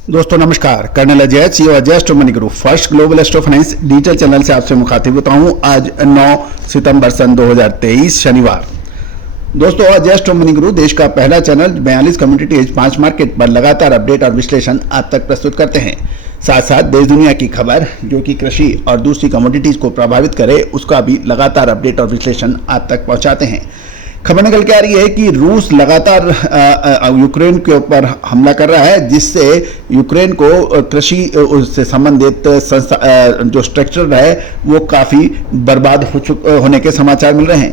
दोस्तों नमस्कार, colonel Ajay, CEO Ajay astro money group first global astro finance digital channel से आपसे मुखातिब होता हूं। आज 9 सितंबर सन 2023 शनिवार। दोस्तों, अजय एस्ट्रो मनी ग्रुप देश का पहला चैनल 42 कम्युनिटी एज 5 मार्केट पर लगातार अपडेट और विश्लेषण आप तक प्रस्तुत करते हैं। साथ साथ देश दुनिया की खबर जो कि कृषि और दूसरी कमोडिटीज को प्रभावित करे उसका भी लगातार अपडेट और विश्लेषण आप तक पहुंचाते हैं। खबर निकल के आ रही है कि रूस लगातार यूक्रेन के ऊपर हमला कर रहा है, जिससे यूक्रेन को कृषि से संबंधित जो स्ट्रक्चर है वो काफ़ी बर्बाद होने के समाचार मिल रहे हैं।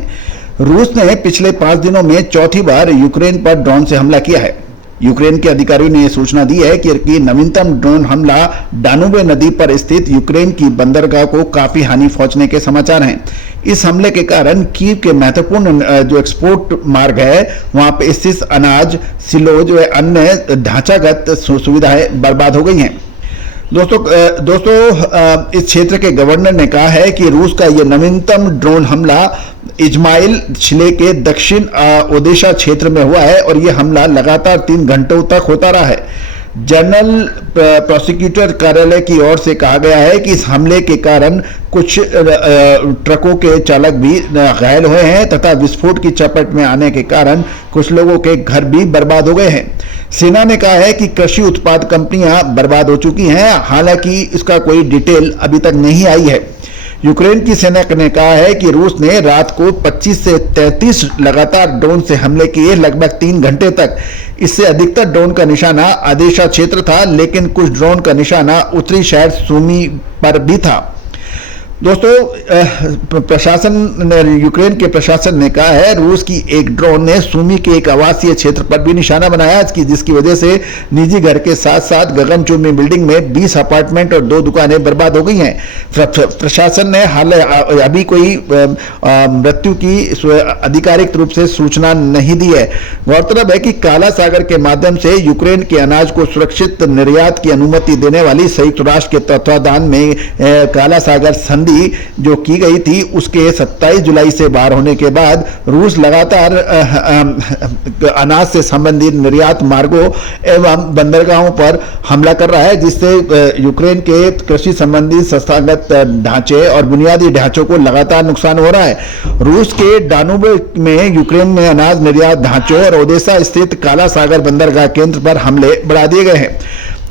रूस ने पिछले 5 दिनों में चौथी बार यूक्रेन पर ड्रोन से हमला किया है। यूक्रेन के अधिकारियों ने यह सूचना दी है कि नवीनतम ड्रोन हमला डानुबे नदी पर स्थित यूक्रेन की बंदरगाह को काफी हानि पहुंचने के समाचार हैं। इस हमले के कारण कीव के महत्वपूर्ण जो एक्सपोर्ट मार्ग है वहां पे स्थित अनाज, सिलोज व अन्य ढांचागत सुविधाएं बर्बाद हो गई हैं। दोस्तों, इस क्षेत्र के गवर्नर ने कहा है कि रूस का यह नवीनतम ड्रोन हमला इजमाइल शिले के दक्षिण ओडेशा क्षेत्र में हुआ है और यह हमला लगातार 3 घंटों तक होता रहा है। जनरल प्रोसिक्यूटर कार्यालय की ओर से कहा गया है कि इस हमले के कारण कुछ ट्रकों के चालक भी घायल हुए हैं तथा विस्फोट की चपेट में आने के कारण कुछ लोगों के घर भी बर्बाद हो गए हैं। सेना ने कहा है कि कृषि उत्पाद कंपनियां बर्बाद हो चुकी हैं, हालांकि इसका कोई डिटेल अभी तक नहीं आई है। यूक्रेन की सेना ने कहा है कि रूस ने रात को 25 से 33 लगातार ड्रोन से हमले किए, लगभग 3 घंटे तक। इससे अधिकतर ड्रोन का निशाना ओडेशा क्षेत्र था, लेकिन कुछ ड्रोन का निशाना उत्तरी शहर सुमी पर भी था। दोस्तों, यूक्रेन के प्रशासन ने कहा है रूस की एक ड्रोन ने सुमी के एक आवासीय क्षेत्र पर भी निशाना बनाया, जिसकी वजह से निजी घर के साथ साथ गगनचुंबी बिल्डिंग में 20 अपार्टमेंट और 2 दुकानें बर्बाद हो गई हैं। प्रशासन ने अभी कोई मृत्यु की आधिकारिक रूप से सूचना नहीं दी है। गौरतलब है कि काला सागर के माध्यम से यूक्रेन के अनाज को सुरक्षित निर्यात की अनुमति देने वाली संयुक्त राष्ट्र के तत्वाधान में काला सागर संधि जो की गई थी उसके 27 जुलाई से बाहर होने के बाद रूस लगातार अनाज से संबंधित निर्यात मार्गों एवं बंदरगाहों पर हमला कर रहा है, जिससे यूक्रेन के कृषि संबंधी संस्थागत ढांचे और बुनियादी ढांचों को लगातार नुकसान हो रहा है। रूस के डानुबे में यूक्रेन में अनाज निर्यात ढांचों और ओडेसा स्थित काला सागर बंदरगाह केंद्र पर हमले बढ़ा दिए गए हैं।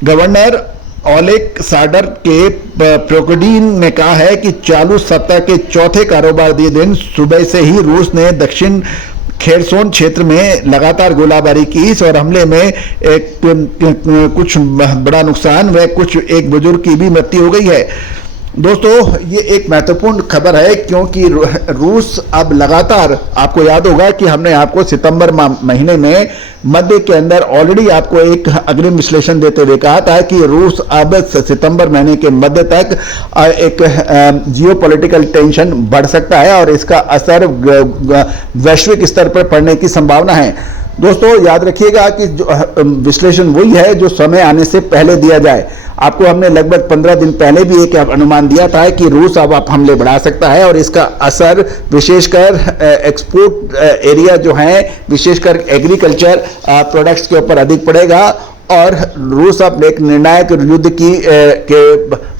गवर्नर ओलेग साडर के प्रोकोडीन ने कहा है कि चालू सप्ताह के चौथे कारोबार दिन सुबह से ही रूस ने दक्षिण खेरसोन क्षेत्र में लगातार गोलाबारी की। इस और हमले में कुछ बड़ा नुकसान व एक बुजुर्ग की भी मृत्यु हो गई है। दोस्तों, ये एक महत्वपूर्ण खबर है क्योंकि रूस अब लगातार, आपको याद होगा कि हमने आपको सितंबर महीने में मध्य के अंदर ऑलरेडी आपको एक अग्रिम विश्लेषण देते हुए कहा था कि रूस अब सितंबर महीने के मध्य तक एक जियोपॉलिटिकल टेंशन बढ़ सकता है और इसका असर वैश्विक स्तर पर पड़ने की संभावना है। दोस्तों, याद रखिएगा कि जो विश्लेषण वही है जो समय आने से पहले दिया जाए। आपको हमने लगभग 15 दिन पहले भी एक अनुमान दिया था कि रूस अब हमले बढ़ा सकता है और इसका असर विशेषकर एक्सपोर्ट एरिया जो है, विशेषकर एग्रीकल्चर प्रोडक्ट्स के ऊपर अधिक पड़ेगा और रूस अब एक निर्णायक युद्ध के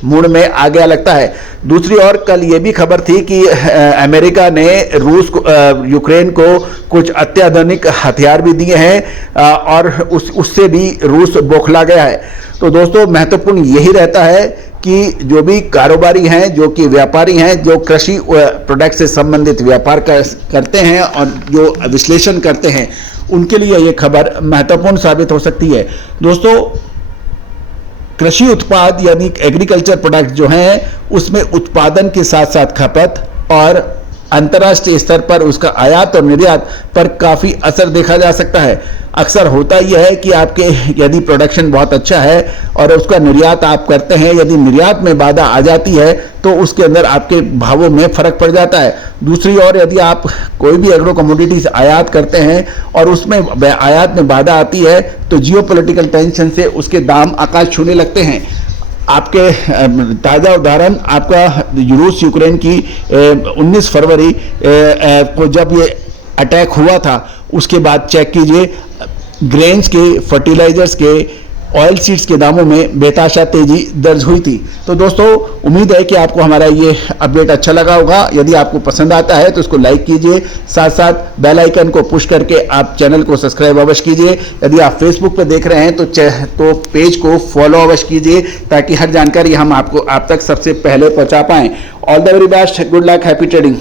मूड में आ गया लगता है। दूसरी ओर कल ये भी खबर थी कि अमेरिका ने रूस को यूक्रेन को कुछ अत्याधुनिक हथियार भी दिए हैं और उससे भी रूस बौखला गया है। तो दोस्तों, महत्वपूर्ण यही रहता है कि जो भी कारोबारी हैं, जो कि व्यापारी हैं, जो कृषि प्रोडक्ट से संबंधित व्यापार करते हैं और जो विश्लेषण करते हैं, उनके लिए ये खबर महत्वपूर्ण साबित हो सकती है। दोस्तों, कृषि उत्पाद यानी एग्रीकल्चर प्रोडक्ट जो हैं उसमें उत्पादन के साथ साथ खपत और अंतर्राष्ट्रीय स्तर पर उसका आयात और निर्यात पर काफ़ी असर देखा जा सकता है। अक्सर होता यह है कि आपके यदि प्रोडक्शन बहुत अच्छा है और उसका निर्यात आप करते हैं, यदि निर्यात में बाधा आ जाती है तो उसके अंदर आपके भावों में फर्क पड़ जाता है। दूसरी ओर यदि आप कोई भी एग्रो कमोडिटीज आयात करते हैं और उसमें आयात में बाधा आती है तो जियोपॉलिटिकल टेंशन से उसके दाम आकाश छूने लगते हैं। आपके ताज़ा उदाहरण आपका रूस यूक्रेन की 19 फरवरी को जब ये अटैक हुआ था उसके बाद चेक कीजिए, ग्रेन्स के, फर्टिलाइजर्स के ऑयल सीड्स के दामों में बेतहाशा तेजी दर्ज हुई थी। तो दोस्तों उम्मीद है कि आपको हमारा ये अपडेट अच्छा लगा होगा। यदि आपको पसंद आता है तो इसको लाइक कीजिए, साथ साथ बेल आइकन को पुश करके आप चैनल को सब्सक्राइब अवश्य कीजिए। यदि आप फेसबुक पर देख रहे हैं तो पेज को फॉलो अवश्य कीजिए, ताकि हर जानकारी हम आपको आप तक सबसे पहले पहुंचा पाएं। All the very best, good luck, happy trading.